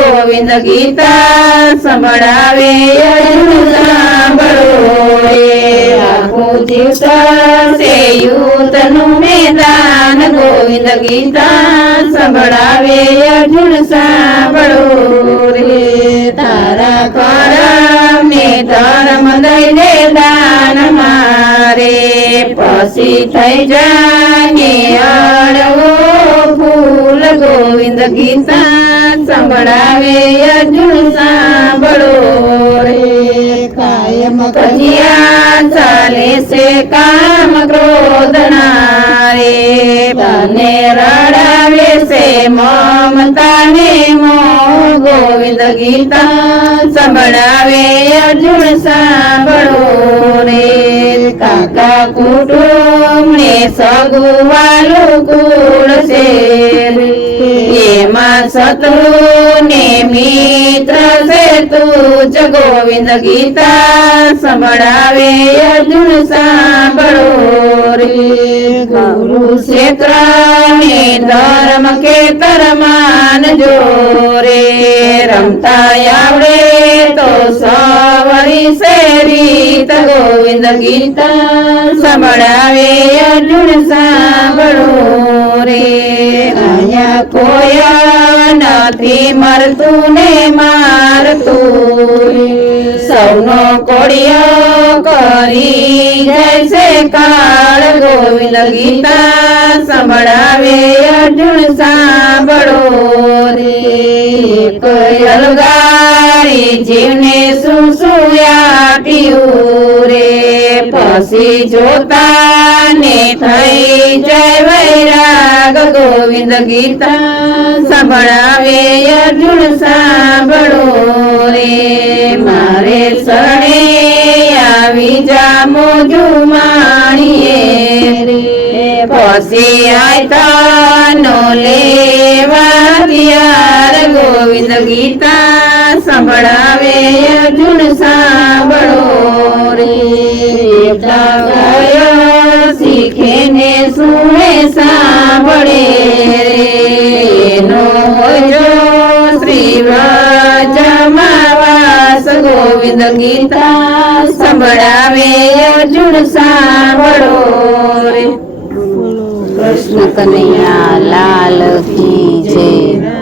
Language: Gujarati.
ગોવિંદ ગીતા સંભળાવે અર્જુન સાંભળો રે આખું જીવતરશે યુદ્ધનું મેદાન ગોવિંદ ગીતા સંભળાવે અર્જુન સાંભળો રે તારા કરમ ને ધર્મ દઈને દાન મારે પછી થઈ જાય અડવો ફૂલ ગોવિંદ ગીતા સંભળાવે અર્જુન સાંભળો રે કાયમ કજિયા ચાલે છે કામ ક્રોધ નારે તને રડાવે છે મમતા ને મોહ ગોવિંદ ગીતા સંભળાવે અર્જુન સાંભળો રે કાકા કુટુંબ ને સગુવાલું કુળ છે એમાં શત્રુ ને મિત્ર છે તું જ ગોવિંદ ગીતા સંભળાવે અર્જુન સાંભળો રે કુરુક્ષેત્ર ને ધર્મ ખેતર માનજો રે રમતા આવડે તો સવરી સે રીત ગોવિંદ ગીતા સંભળાવે અર્જુન સાંભળો રે અહીંયા કોઈ નથી મરતું ને મારતું સૌનો કોડિયો કરી જાય છે કાળ ગોવિંદ ગીતા સંભળાવે અર્જુન સાંભળો રે કોઈ અલગારી જીવને શું શું આપ્યું રે પછી જોતા ને થઈ જાય વૈરાગ ગોવિંદ ગીતા સંભળાવે અર્જુન સાંભળો રે મારે શરણે આવી જા મોજુ માણીએ રે પછી આયતાનો લેવા ત્યાર ગોવિંદ ગીતા સંભળાવે અર્જુન સાંભળો રે શીખે ને સુને સાંભળે નો જો શ્રી વ્રજમાં ગોવિંદ ગીતા સંભળાવે અર્જુન સાંભળો રે કૃષ્ણ કનૈયા લાલ કી જય।